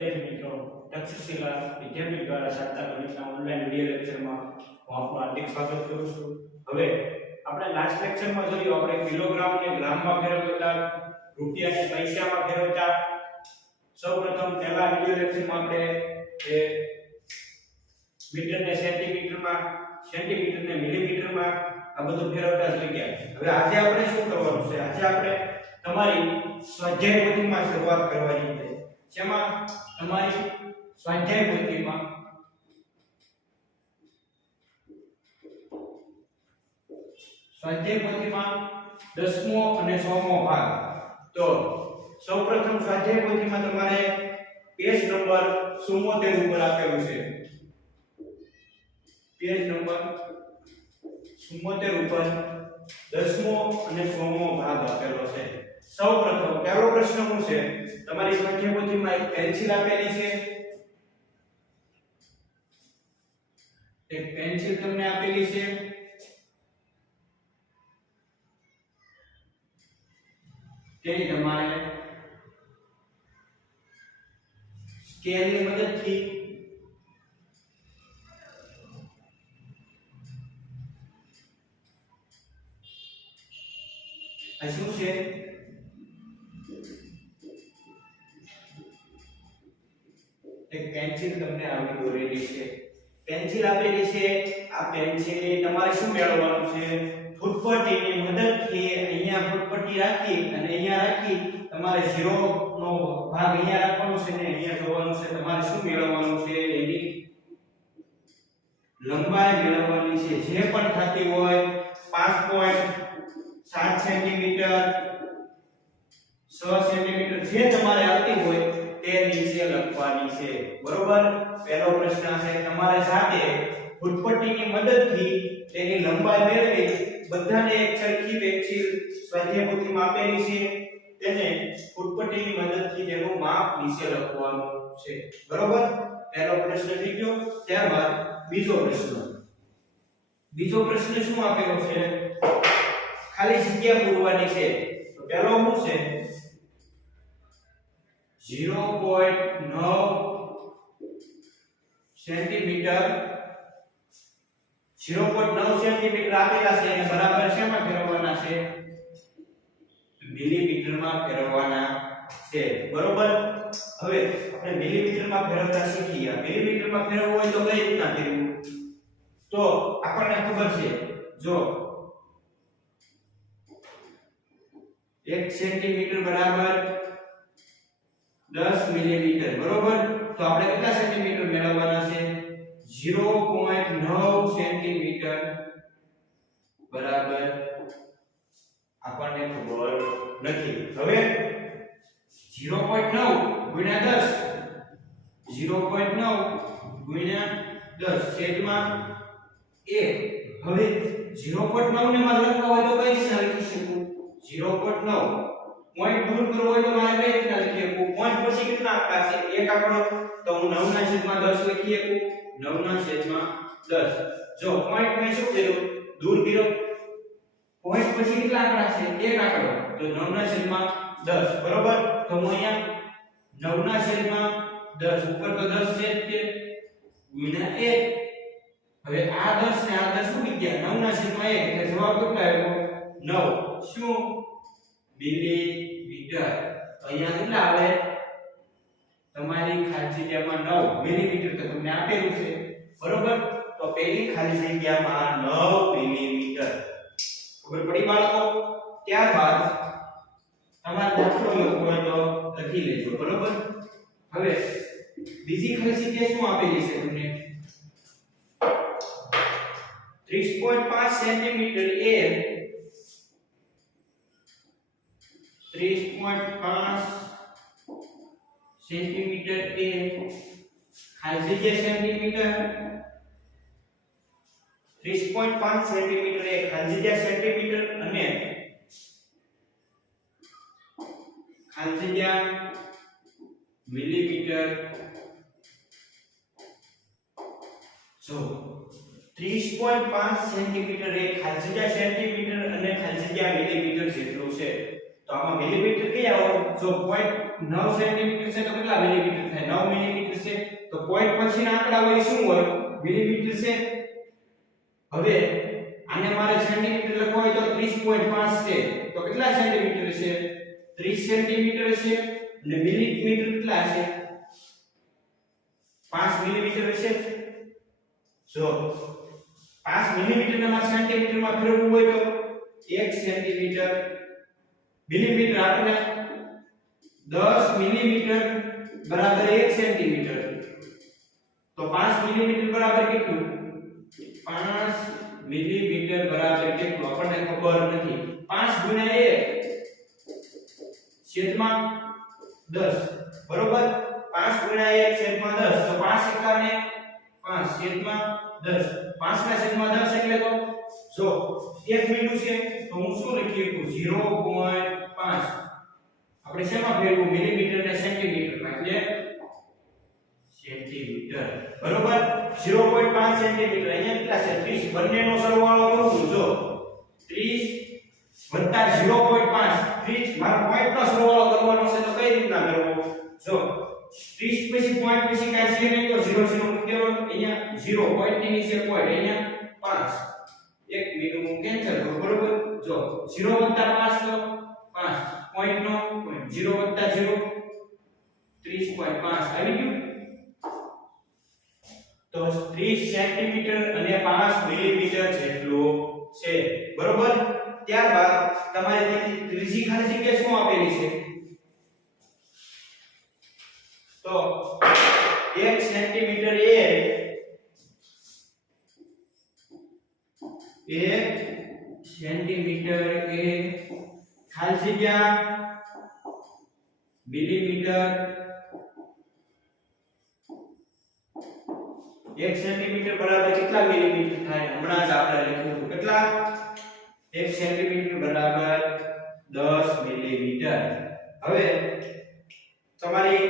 મિત્રો તક્ષશિલા વિદ્યાપીઠ દ્વારા ચાલતા ગણિતના ઓનલાઈન વિડિયો લેક્ચરમાં હું આપનું હાર્દિક સ્વાગત કરું છું. હવે આપણે લાસ્ટ લેક્ચરમાં જોયું આપણે કિલોગ્રામ ને ગ્રામમાં ફેરવતા, રૂપિયા ને પૈસામાં ફેરવતા. સૌપ્રથમ પહેલા વિડિયો લેક્ચરમાં આપણે મીટર ને સેન્ટીમીટરમાં, સેન્ટીમીટર ને મિલીમીટરમાં આ બધું ફેરવતા જોઈ ગયા. હવે આજે આપણે શું કરવાનું છે? આજે આપણે તમારી સ્વાધ્યાય પોથીમાં શરૂઆત કરવાની છે. જેમાં તમારી સ્વાધ્યાય પોથીમાં દસમો અને 100મો ભાગ. તો સૌપ્રથમ સ્વાધ્યાય પોથીમાં તમારે પેજ નંબર 74 ઉપર આપેલું છે. પેજ નંબર 74 ઉપર દસમો અને 100મો ભાગ આપેલો છે. સૌપ્રથમ પહેલો પ્રશ્ન શું છે? તમારી સ્વાધ્યાય પોથીમાં એક પેન્સિલ આપેલી છે. એક પેન્સિલ તમને આપેલી છે. તેની તમારે સ્કેલની મદદથી આ શું છે? એક પેન્સિલ તમને આવી દોરેલી છે. પેન્સિલ આપેલી છે. આ પેન્સિલ તમારે શું મેળવવાનું છે? ફૂટપટ્ટીની મદદથી અહીંયા ફૂટપટ્ટી રાખી અને અહીંયા રાખી તમારે 0 નો ભાગ અહીંયા રાખવાનો છે ને અહીંયા જોવાનું છે. તમારે શું મેળવવાનું છે? એની લંબાઈ મેળવવાની છે. જે પણ થતી હોય 5.7 સેન્ટીમીટર, 6 સેન્ટીમીટર જે તમારે આવતી હોય તે નીચે લખવાની છે. બરોબર? પહેલો પ્રશ્ન છે તમારે સાથે ફૂટપટ્ટીની મદદથી તેની લંબાઈ મેળવી બધાને એક સરખી પેન્સિલ સ્વાધ્યાય પોથીમાં આપેલી છે. તેને ફૂટપટ્ટીની મદદથી તેનું માપ નીચે લખવાનું છે. બરોબર? પહેલો પ્રશ્ન થઈ ગયો. ત્યારબાદ બીજો પ્રશ્ન. બીજો પ્રશ્ન શું આપેલો છે? ખાલી જગ્યા પૂરવાની છે. તો પહેલો શું છે? 0.9 સેન્ટીમીટર, 0.9 સેન્ટીમીટર આપેલા છે અને બરાબર શેમાં ફેરવવાના છે? મિલીમીટરમાં ફેરવવાના છે. બરોબર? હવે આપણે મિલીમીટરમાં ફેરવતા શીખીએ. મિલીમીટરમાં ફેરવવું હોય તો કઈ રીતના ફેરવવું? તો આપણને ખબર છે, જો 1 સેન્ટીમીટર બરાબર 10 મિલીમીટર. બરોબર? તો આપણે કેટલા સેન્ટીમીટર મેળવવાના છે? 0.9 સેન્ટીમીટર બરાબર આપણને ખબર નથી. હવે 0.9 ગુણ્યા 10, 0.9 ગુણ્યા 10 છેદમાં 1. હવે 0.9 ને મારે લખવા હોય તો કઈ રીતના લખી શકું? 0.9 પોઈન્ટ દૂર કરવો હોય તો મારે કઈ રીતના લખી શકું? પોઈન્ટ પછી કેટલા આંકડા છે? એક આંકડો. તો હું 9/10 લખી શકું. 9/10. જો પોઈન્ટ મેં શું કર્યું? દૂર કર્યો. પોઈન્ટ પછી કેટલા આંકડા છે? એક આંકડો. તો 9/10. બરોબર? તો હું અહીંયા 9/10 ઉપર તો 10 છે જ તે ગુણ્યા 1. હવે આ 10 ને આ 10 ઉડી ગયા. 9/1 એટલે જવાબ કેટલો આવ્યો? 9. શું? મિલીમીટર. અહીંયા કેટલા આવે? તમારી ખાલી જગ્યામાં 9 મિલીમીટર તો તમને આપેલું છે. બરોબર? તો પેલી ખાલી જગ્યામાં 9 મિલીમીટર. ખબર પડી બાળકો? ત્યારબાદ તમારે દાખલો લખવો હોય તો લખી લેજો. બરોબર? હવે બીજી ખાલી જગ્યા શું આપેલી છે તમને? 30.5 સેન્ટીમીટર એ 30.5 સેન્ટીમીટર એ ખાલી જગ્યા સેન્ટીમીટર, 30.5 સેન્ટીમીટર એ ખાલી જગ્યા સેન્ટીમીટર અને ખાલી જગ્યા મિલીમીટર. જો 30.5 સેન્ટીમીટર એ ખાલી જગ્યા સેન્ટીમીટર અને ખાલી જગ્યા મિલીમીટર જેટલું છે. તો આમાં મિલીમીટર કઈ આવે? જો પોઈન્ટ 9 સેન્ટીમીટર છે તો કેટલા મિલીમીટર થાય 9 મિલીમીટર છે તો પોઈન્ટ પછીના આંકડા હોય શું હોય મિલીમીટર છે હવે આને મારે સેન્ટીમીટર લખવો હોય તો 30.5 છે તો કેટલા સેન્ટીમીટર છે 30 સેન્ટીમીટર છે અને મિલીમીટર કેટલા છે 5 મિલીમીટર છે જો 5 મિલીમીટર ને મારે સેન્ટીમીટર માં ફેરવવું હોય તો 1 સેન્ટીમીટર મિલીમીટર આપણે 10 મિલીમીટર બરાબર 1 સેન્ટીમીટર તો 5 મિલીમીટર બરાબર કેટલું 5 મિલીમીટર બરાબર કેટલું આપણને ખબર નથી 5 ગુણ્યા 1 છેદમાં 10 બરોબર 5 ગુણ્યા 1 છેદમાં 10 તો 5 એકાને 5 છેદમાં 10 5 ના છેદમાં 10 એટલે તો જો 1 મીંડું છે તો હું શું લખી શકું 0.5 આપણે શેમાં ફેરવું મિલીમીટર ને સેન્ટીમીટર માં એટલે સેન્ટીમીટર બરોબર 0.5 સેન્ટીમીટર અહીંયા કેટલા છે 30 બંનેનો સરવાળો કરું જો 30 વત્તા 0.5 30 મારો પોઈન્ટનો સરવાળો કરવાનો છે તો કઈ રીતના કરવો જો 30 પછી પોઈન્ટ પછી કાઈ છે નહીં તો 0 0 મૂકી દેવાનો અહીંયા 0 પોઈન્ટ ની નીચે પોઈન્ટ અહીંયા 5 એક મીંડું હું કેન્સલ કરું બરોબર જો 0 વત્તા 5 તો 5 પોઈન્ટ નો પોઈન્ટ 0 વત્તા 0 30.5 આવી ગયું તો 30 સેન્ટીમીટર અને 5 મિલીમીટર જેટલું છે બરોબર ત્યારબાદ તમારે ત્રીજી ખાલી જગ્યા શું આપેલી છે તો 1 સેન્ટીમીટર એ 1 સેન્ટીમીટર એ ખાલી જગ્યા મિલીમીટર 1 સેન્ટીમીટર બરાબર કેટલા મિલીમીટર થાય હમણાં જ આપણે લખ્યું કેટલા 1 સેન્ટીમીટર બરાબર 10 મિલીમીટર હવે તમારી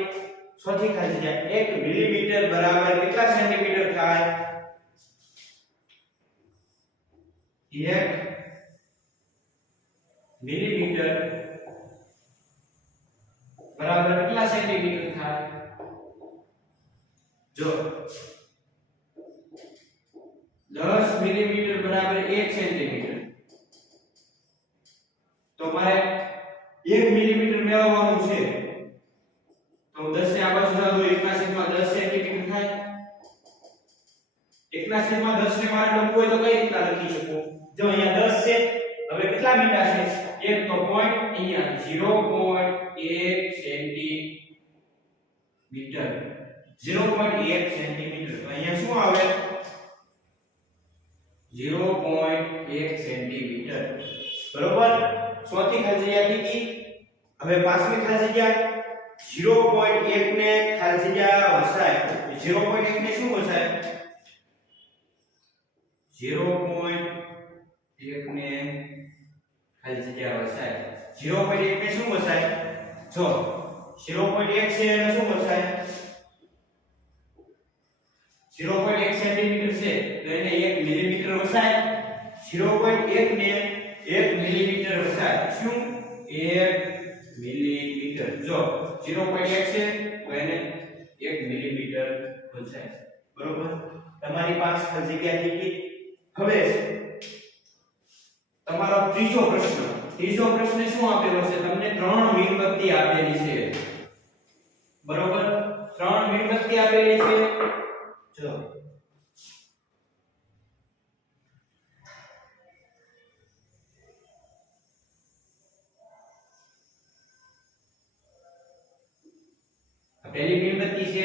ચોથી ખાલી જગ્યા 1 મિલીમીટર બરાબર કેટલા સેન્ટીમીટર થાય 1 મિલીમીટર બરાબર કેટલા સેન્ટીમીટર થાય જો 10 મિલીમીટર બરાબર 1 સેન્ટીમીટર તો મારે 1 મિલીમીટર મેળવવાનું છે તો 10 ને આ બાજુ જાવ 1/10 સેન્ટીમીટર થાય 1/10 ને મારે લખવું હોય તો કઈ રીતના લખી શકું જો અહીંયા 10 છે હવે કેટલા મીટર છે 1 તો પોઈન્ટ અહીંયા 0.1 સેન્ટીમીટર 0.1 સેન્ટીમીટર તો અહીંયા શું આવે 0.1 સેન્ટીમીટર બરોબર ચોથી ખાલી જગ્યા લીધી હવે પાંચમી ખાલી જગ્યા 0.1 ને ખાલી જગ્યા વસાય 0.1 ને શું વસાય 0.1 ને ખાલી જગ્યા વસાય 0.1 ને શું વસાય જો 0.1 છે અને શું વસાય 0.1 સેન્ટીમીટર છે તો એને 1 મિલીમીટર વસાય 0.1 ને 1 મિલીમીટર વસાય શું 1 મિલીમીટર જો 0.1 છે તો એને 1 મિલીમીટર વસાય બરોબર તમારી પાસે ખાલી જગ્યા થઈ ગઈ હવે તમારો ત્રીજો પ્રશ્ન શું આપેલો છે તમને 3 મીણબત્તી આપેલી છે બરોબર 3 મીણબત્તી આપેલી છે જો પહેલી મીણબત્તી છે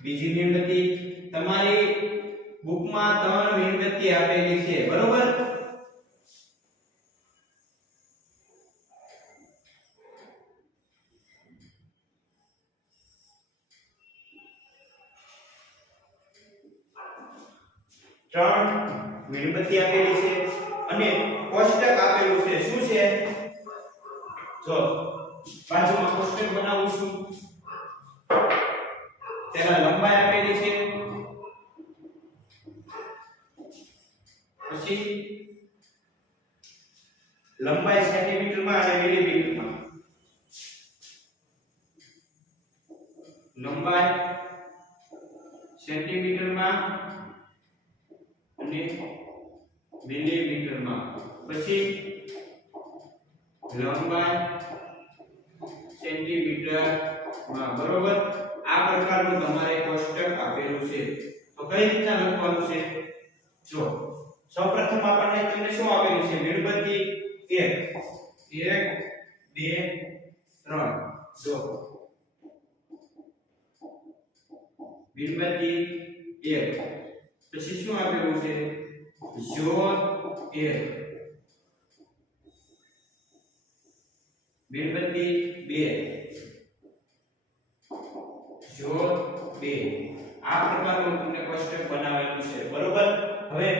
બીજી મીણબત્તી તમારી બુકમાં 3 મીણબત્તી આપેલી છે બરોબર ત્રણ મીણબત્તી આપેલી છે અને કોષ્ટક આપેલું છે શું છે જો બાજુમાં કોષ્ટક બનાવું છું તેના લંબાઈ આપેલી છે પછી લંબાઈ સેન્ટીમીટરમાં અને મિલીમીટરમાં, લંબાઈ સેન્ટીમીટરમાં અને મિલીમીટરમાં, પછી લંબાઈ સેન્ટીમીટરમાં, બરોબર. આ પ્રકારનું તમારે કોષ્ટક આપેલું છે. તો કઈ રીતના લખવાનું છે? જો સૌપ્રથમ આપણને તમને શું આપેલું છે? મીણબત્તી 1 1 2 3. જો મીણબત્તી 1, પછી શું આપેલું છે? જ્યોત 1, મીણબત્તી 2, જ્યોત 2. આ પ્રકારનું તમને કોષ્ટક બનાવેલું છે, બરોબર. હવે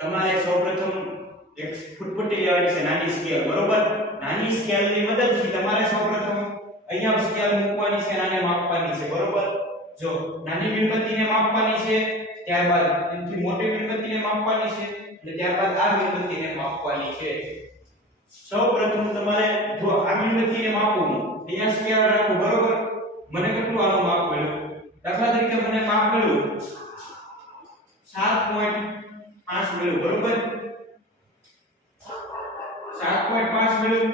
તમારે સૌપ્રથમ એક ફૂટપટ્ટી લેવાની છે, નાની સ્કેલ, બરોબર. નાની સ્કેલની મદદથી તમારે સૌપ્રથમ અહીંયા સ્કેલ મૂકવાની છે, આને માપવાની છે, બરોબર. જો નાની મીણબત્તીને માપવાની છે, ત્યારબાદ એનાથી મોટી મીણબત્તીને માપવાની છે, અને ત્યારબાદ આ મીણબત્તીને માપવાની છે. સૌપ્રથમ તમારે જો આ મીણબત્તીને માપવું, અહીંયા સ્કેલ રાખવું, બરોબર. મને કેટલું આનું માપ મળ્યું? દાખલા તરીકે મને માપ મળ્યું 7.5 મળ્યું, બરોબર. 7.5 મળ્યું.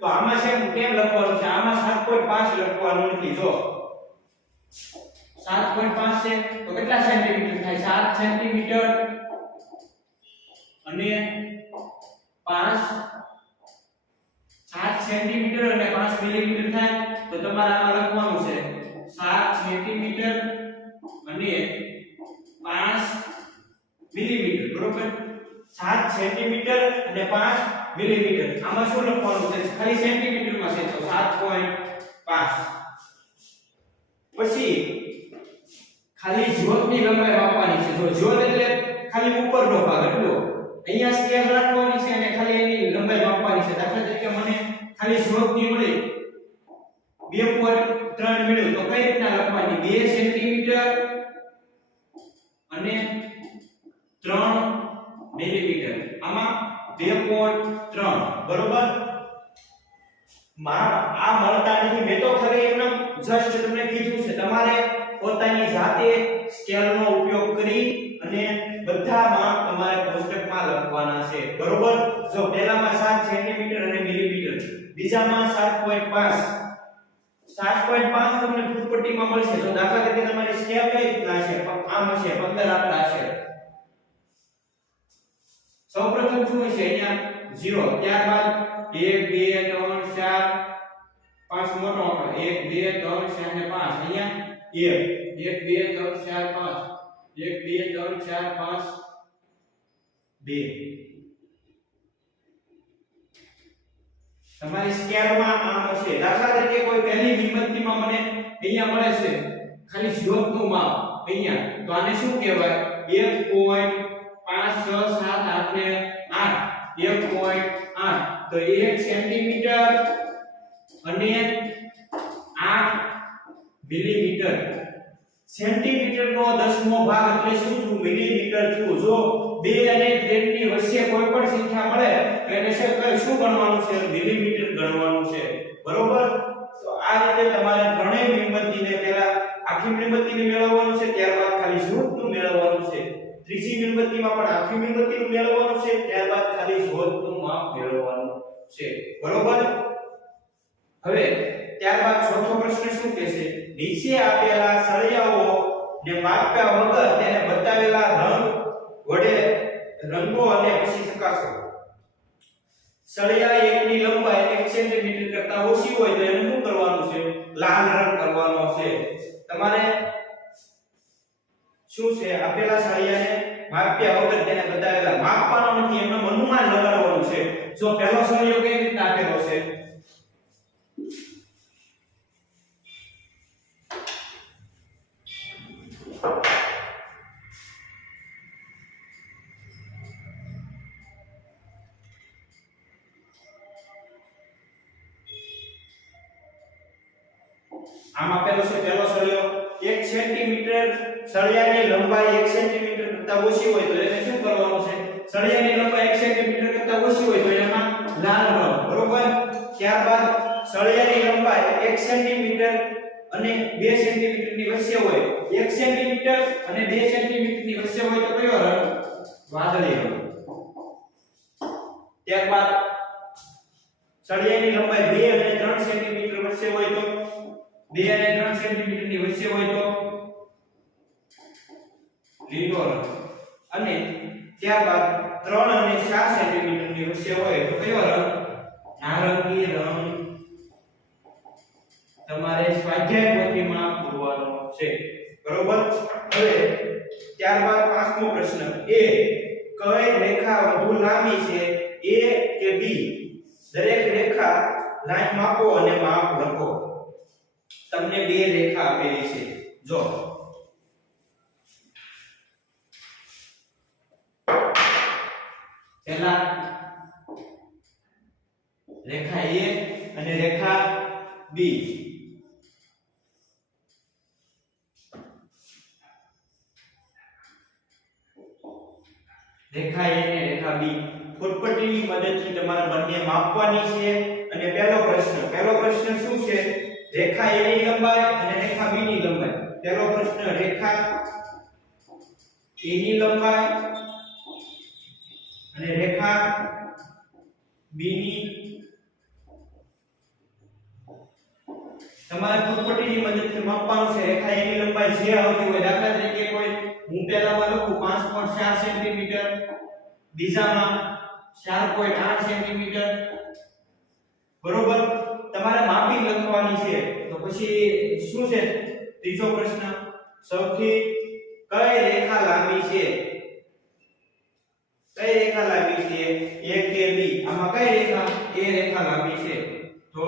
તો આમાં છે કેમ લખવાનું છે? આમાં 7.5 લખવાનું નથી. જો 7.5 છે તો કેટલા સેન્ટીમીટર થાય? 7 સેન્ટીમીટર અને 5 7 સેન્ટીમીટર અને 5 મિલીમીટર થાય. તો તમારે આમાં લખવાનું છે 7 સેન્ટીમીટર અને 5 મિલીમીટર, બરોબર. 7 સેન્ટીમીટર અને 5 મિલીમીટર. આમાં શું લખવાનું છે? ખાલી સેન્ટીમીટરમાં છે તો 7.5. પછી ખાલી જ્યોતની લંબાઈ માપવાની છે. જો જ્યોત એટલે ખાલી ઉપરનો ભાગ, એટલો અહીંયા સ્કેલ રાખવાની છે અને ખાલી એની લંબાઈ માપવાની છે. દાખલા તરીકે મને ખાલી જ્યોતની મળી 2.3 મળ્યું. તો કઈ રીતના લખવાની? 2 સેન્ટીમીટર અને 3 મિલીમીટર. આમાં 2.3, બરોબર. માપ આ મળતા નથી. મેં તો ખાલી એકદમ જસ્ટ તમને કીધું છે. તમારે પોતાની જાતે સ્કેલનો ઉપયોગ કરી અને બધા માપ તમારે કોષ્ટકમાં લખવાના છે, બરોબર. જો પહેલામાં 7 સેન્ટીમીટર અને મિલીમીટર, બીજામાં 7.5. 7.5 તમને ફૂટપટ્ટીમાં મળશે. જો દાખલા તરીકે તમારી સ્કેલ કઈ રીતના છે? આમ હશે, 15 આટલા હશે. સૌપ્રથમ શું હશે? અહીંયા 0, ત્યારબાદ 1 2 3 4 5 મોટો આંકડો 1 2 3 4 અને 5. અહીંયા 1 2 3 4 5 1 2 3 4 5 2. તમારી સ્કેલમાં આમ હશે. દાખલા તરીકે કોઈ પહેલી મીણબત્તીમાં મને અહીંયા મળે છે ખાલી જ્યોતનું માપ અહીંયા, તો આને શું કહેવાય? 1.5 6 7 8 ને 8 1.8. તો 1 સેન્ટીમીટર અને 8 મિલીમીટર. સેન્ટીમીટરનો 10મો ભાગ એટલે શું થયું? મિલીમીટર થયું. જો 2 અને 3 ની વચ્ચે કોઈ પણ સંખ્યા મળે તો એને શું ગણવાનું છે? મિલીમીટર ગણવાનું છે, બરોબર. તો આ રીતે તમારે ત્રણેય મીણબત્તીને પહેલા આખી મીણબત્તીને મેળવવાનું છે, ત્યારબાદ ખાલી જ્યોતનું મેળવવાનું છે. ત્રીજી મીણબત્તીમાં પણ આખી મીણબત્તીનું મેળવવાનું છે, ત્યારબાદ ખાલી જ્યોતનું માપ મેળવવાનું છે, બરોબર. હવે ત્યારબાદ ચોથો પ્રશ્ન શું કહે છે? નીચે આપેલા સળિયાઓ ને માપ્યા વગર તેને બતાવેલા રંગ વડે રંગો અને પછી ચકાસો. સળિયા એકની લંબાઈ 1 સેન્ટીમીટર કરતા ઓછી હોય તો એને શું કરવાનું છે? લાલ રંગ કરવાનો છે. તમારે શું છે? આપેલા સળિયાને માપ્યા વગર તેને બતાવેલા, માપવાનો નથી, એમનો અનુમાન લગાડવાનું છે. જો પહેલો સળિયો કેવી રીતના આપેલો છે? આમ આપેલો છે પહેલો સળિયો 1 સેન્ટીમીટર. સળિયાની લંબાઈ 1 સેન્ટીમીટર કરતા ઓછી હોય તો એને શું કરવાનું છે? સળિયાની લંબાઈ 1 સેન્ટીમીટર કરતા ઓછી હોય તો એમાં લાલ રંગ, બરોબર. ત્યારબાદ સળિયાની લંબાઈ 1 સેન્ટીમીટર અને 2 સેન્ટીમીટરની વચ્ચે હોય, 1 સેન્ટીમીટર અને 2 સેન્ટીમીટરની વચ્ચે હોય તો કયો રંગ? વાદળી રંગ. ત્યારબાદ સળિયાની લંબાઈ 2 અને 3 સેન્ટીમીટર વચ્ચે હોય તો 2 અને 3 સેન્ટીમીટરની વચ્ચે હોય તો લીલો રંગ. અને ત્યારબાદ 3 અને 4 સેન્ટીમીટરની વચ્ચે હોય તો કયો રંગ? નારંગી રંગ. તમારે સ્વાધ્યાય પોથીમાં પૂરવાનો છે, બરોબર. હવે ત્યારબાદ પાંચમો પ્રશ્ન, એ કઈ રેખા વધુ લાંબી છે, એ કે બી? દરેક રેખા લાઈન માપો અને માપ લખો. તમને બે રેખા આપેલી છે, જો પહેલા રેખા A અને રેખા B. રેખા A અને રેખા B ફૂટપટ્ટીની મદદથી તમારે બંને માપવાની છે. અને પહેલો પ્રશ્ન શું છે? રેખા A ની લંબાઈ અને રેખા B ની લંબાઈ. પહેલો પ્રશ્ન, રેખા A ની લંબાઈ અને રેખા B ની તમારે ફૂટપટ્ટીની મદદથી માપવાનું છે. રેખા A ની લંબાઈ જે આવતી હોય, દાખલા તરીકે કોઈ હું પહેલામાં લખું 5.4 સેન્ટીમીટર, બીજામાં 4.8 સેન્ટીમીટર, બરોબર. તમારે માપી લખવાની છે. તો પછી શું છે ત્રીજો પ્રશ્ન? સૌથી કઈ રેખા લાંબી છે? કઈ રેખા લાંબી છે? A કે B? આમાં કઈ રેખા? A રેખા લાંબી છે. તો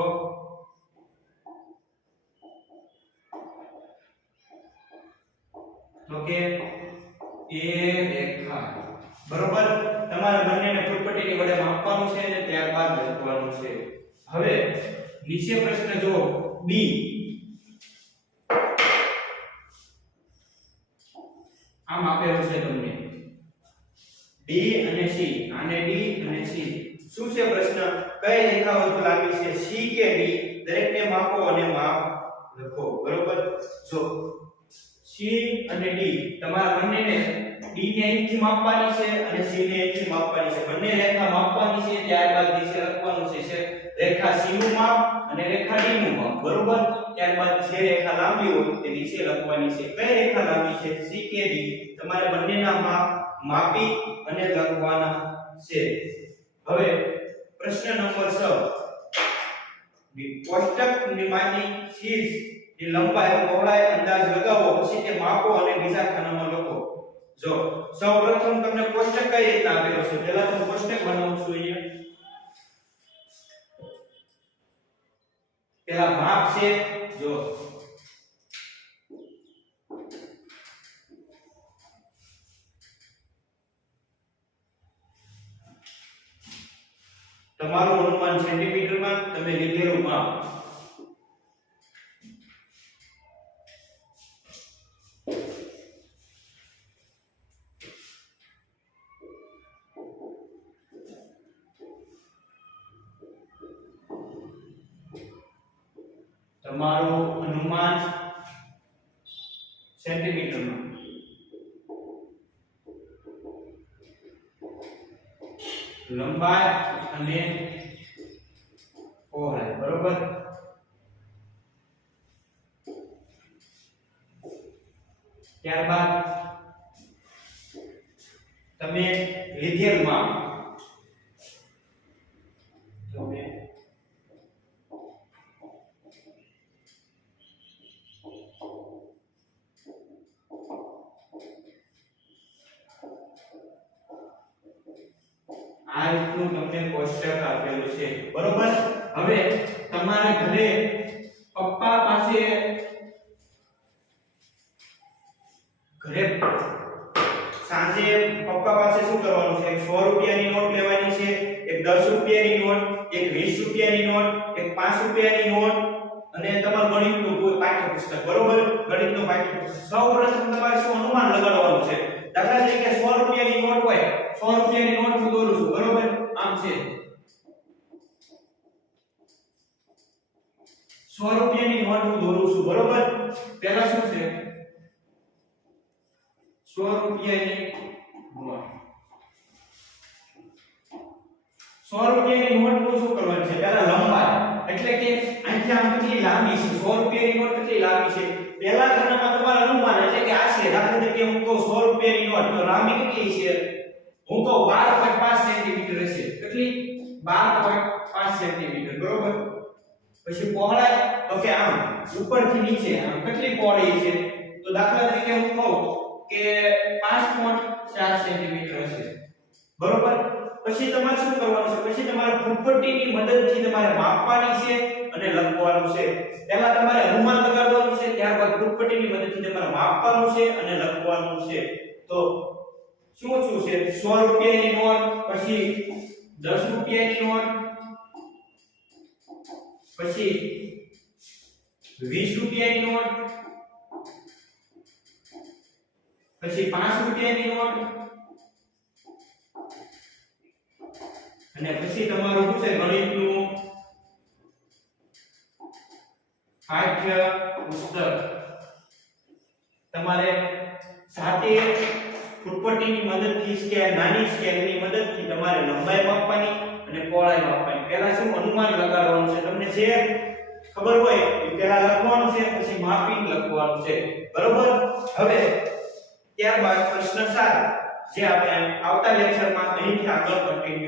કે A રેખા, બરોબર. તમારે બંનેને ફૂટપટ્ટીની વડે માપવાનું છે અને ત્યારબાદ લખવાનું છે. હવે નીચે પ્રશ્ન જો, B. આમ આપેલું છે તમને D અને C, આને D અને C. શું છે પ્રશ્ન? કઈ રેખા વધુ લાંબી છે, C કે B? દરેકને માપો અને માપ લખો, બરોબર. જો C અને D તમારા બંનેને D ને અહીંથી માપવાની છે અને C ને અહીંથી માપવાની છે. બંને રેખા માપવાની છે, ત્યારબાદ નીચે લખવાનું છે રેખા C નું માપ અને રેખા D નું માપ, બરોબર. ત્યારબાદ જે રેખા લાંબી હોય તે નીચે લખવાની છે. કઈ રેખા લાંબી છે, C કે D? તમારે બંનેના માપ માપી અને લખવાના છે. હવે પ્રશ્ન નંબર 6, કોષ્ટકમાંની ચીજ ની લંબાઈ પહોળાઈ અંદાજ લગાવો, પછી તે માપો અને બીજા ખાનામાં લખો. જો સૌપ્રથમ તમને કોષ્ટક કઈ રીતના આપેલો છે, પહેલા તો કોષ્ટક બનાવું છું. અહીંયા પહેલા માપ છે. જો તમારું અનુમાન સેન્ટીમીટરમાં, તમે લીધેલું માપ. તમારું અનુમાન સેન્ટીમીટરમાં. લંબાઈ અને પહોળાઈ, બરોબર. ત્યારબાદ તમે લીધેલ માપ, તમે આ રીતનું તમને કોષ્ટક આપેલું છે, બરોબર. હવે તમારે ઘરે પપ્પા પાસે સાંજે પપ્પા પાસે શું કરવાનું છે? 100 રૂપિયાની નોટ લેવાની છે, એક 10 રૂપિયાની નોટ, એક 20 રૂપિયાની નોટ, એક 5 રૂપિયાની નોટ અને તમારું ગણિતનું કોઈ પાઠ્યપુસ્તક, બરોબર. ગણિતનું પાઠ્યપુસ્તક. સૌપ્રથમ તમારે શું અનુમાન લગાડવાનું છે? દાખલા તરીકે 100 રૂપિયાની નોટ હોય 100 રૂપિયાની નોટ હું દોરું છું બરોબર આમ છે 100 રૂપિયાની નોટ હું દોરું છું બરોબર પહેલા શું છે 100 રૂપિયાની નોટ 100 રૂપિયાની નોટ નું શું કરવાનું છે પહેલા લંબાઈ એટલે કે અહીંથી આમ કેટલી લાંબી છે 100 રૂપિયાની નોટ કેટલી લાંબી છે પહેલા ખાનામાં તમારું અનુમાન એટલે કે આ છે દાખલા તરીકે હું કહું 100 રૂપિયાની નોટ તો લાંબી કેટલી છે હું કહું 12.5 સેન્ટીમીટર હશે કેટલી 12.5 સેન્ટીમીટર બરોબર પછી પહોળાઈ તો કે આમ ઉપરથી નીચે આમ કેટલી પહોળાઈ છે તો દાખલા તરીકે હું કહું કે 5.4 સેન્ટીમીટર હશે બરોબર પછી તમારે શું કરવાનું છે પછી તમારે ફૂટપટ્ટીની મદદથી તમારે માપવાની છે અને લખવાનું છે પહેલા તમારે અનુમાન લગાડવાનું છે ત્યારબાદ ફૂટપટ્ટીની મદદથી તમારે માપવાનું છે અને લખવાનું છે તો શું છે 100 રૂપિયાની નોટ પછી 10 રૂપિયાની નોટ પછી 20 રૂપિયાની નોટ પછી 5 રૂપિયાની નોટ અને પછી તમારું શું છે ગણિતનું પાઠ્ય પુસ્તક તમારે સાથે ફૂટપટ્ટીની મદદથી સ્કેલ નાની સ્કેલની મદદથી તમારે લંબાઈ માપવાની અને પહોળાઈ માપવાની પહેલા શું અનુમાન લગાડવાનું છે તમને જે ખબર હોય એ પહેલા લખવાનું છે પછી માપીને લખવાનું છે બરોબર હવે ત્યારબાદ પ્રશ્ન 7 જે આપણે આવતા લેક્ચરમાં અહીંથી આગળ કન્ટિન્યુ